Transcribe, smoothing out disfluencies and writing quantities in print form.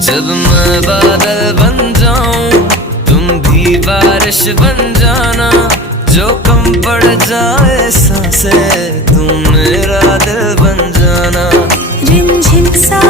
जब मैं बादल बन जाऊं तुम भी बारिश बन जाना, जो कम पड़ जाए सांसें तुम मेरा दिल बन जाना। रिमझिम सा